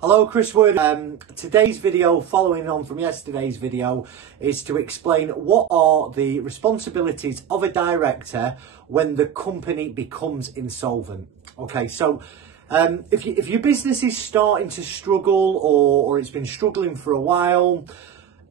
Hello, Chris Wood. Today's video, following on from yesterday's video, is to explain what are the responsibilities of a director when the company becomes insolvent. Okay, so if your business is starting to struggle or it's been struggling for a while,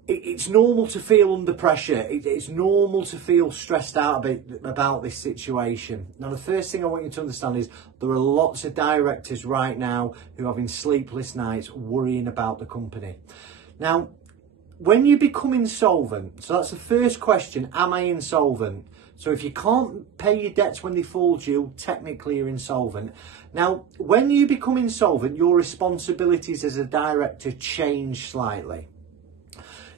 it's normal to feel under pressure. It's normal to feel stressed out a bit about this situation. Now, the first thing I want you to understand is there are lots of directors right now who are having sleepless nights worrying about the company. Now, when you become insolvent, so that's the first question, am I insolvent? So if you can't pay your debts when they fall due, technically you're insolvent. Now, when you become insolvent, your responsibilities as a director change slightly.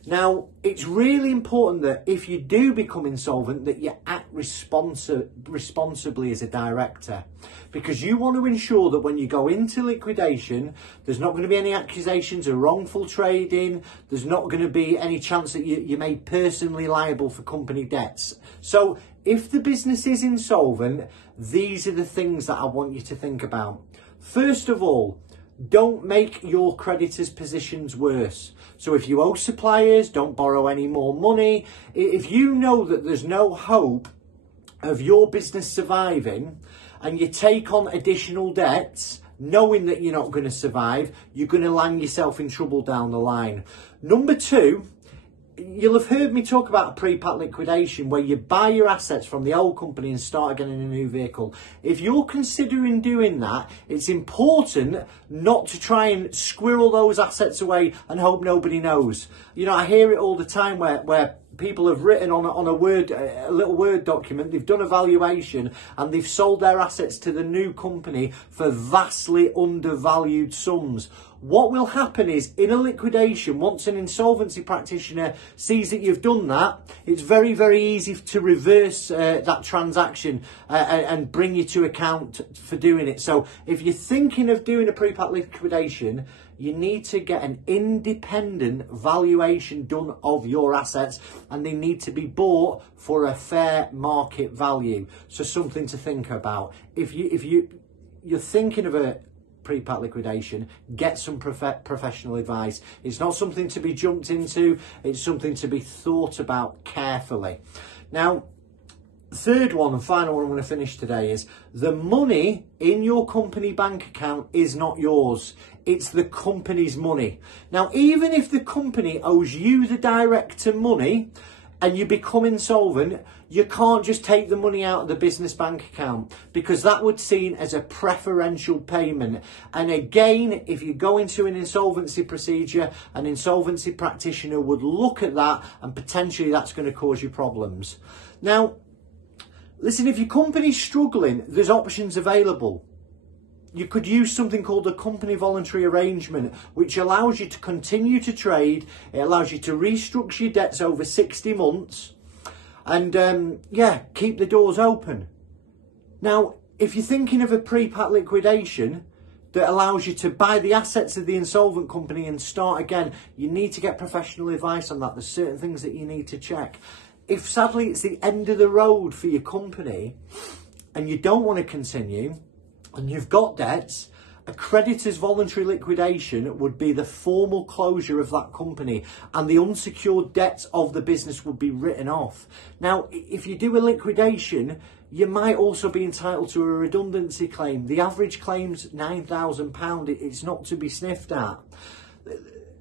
Now, it's really important that if you do become insolvent, that you act responsibly as a director, because you want to ensure that when you go into liquidation, there's not going to be any accusations of wrongful trading. There's not going to be any chance that you're made personally liable for company debts. So if the business is insolvent, these are the things that I want you to think about. First of all, don't make your creditors' positions worse. So if you owe suppliers, don't borrow any more money. If you know that there's no hope of your business surviving and you take on additional debts, knowing that you're not going to survive, you're going to land yourself in trouble down the line. Number two, you'll have heard me talk about a pre-pack liquidation where you buy your assets from the old company and start again in a new vehicle. If you're considering doing that, it's important not to try and squirrel those assets away and hope nobody knows. You know, I hear it all the time where people have written on a little Word document, they've done a valuation and they've sold their assets to the new company for vastly undervalued sums. What will happen is, in a liquidation, once an insolvency practitioner sees that you've done that, it's very, very easy to reverse that transaction and bring you to account for doing it. So if you're thinking of doing a pre-pack liquidation, you need to get an independent valuation done of your assets, and they need to be bought for a fair market value. So something to think about. If you're thinking of a pre-pack liquidation, get some professional advice. It's not something to be jumped into, it's something to be thought about carefully. Now, third one and final one I'm going to finish today is the money in your company bank account is not yours. It's the company's money. Now, even if the company owes you, the director, money and you become insolvent, you can't just take the money out of the business bank account, because that would be seen as a preferential payment. And again, if you go into an insolvency procedure, an insolvency practitioner would look at that and potentially that's going to cause you problems. Now, listen, if your company's struggling, there's options available. You could use something called a company voluntary arrangement, which allows you to continue to trade. It allows you to restructure your debts over 60 months and, keep the doors open. Now, if you're thinking of a pre-pack liquidation that allows you to buy the assets of the insolvent company and start again, you need to get professional advice on that. There's certain things that you need to check. If sadly it's the end of the road for your company and you don't want to continue and you've got debts, a creditor's voluntary liquidation would be the formal closure of that company and the unsecured debts of the business would be written off. Now, if you do a liquidation, you might also be entitled to a redundancy claim. The average claim's £9,000. It's not to be sniffed at.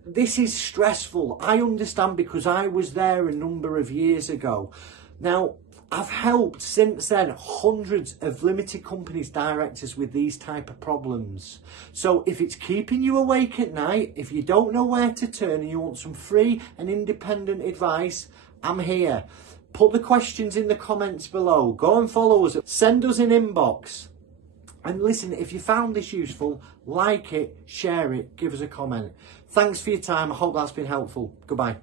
This is stressful. I understand, because I was there a number of years ago. Now, I've helped since then hundreds of limited companies directors with these type of problems. So if it's keeping you awake at night, if you don't know where to turn and you want some free and independent advice, I'm here. Put the questions in the comments below. Go and follow us. Send us an inbox. And listen, if you found this useful, like it, share it, give us a comment. Thanks for your time. I hope that's been helpful. Goodbye.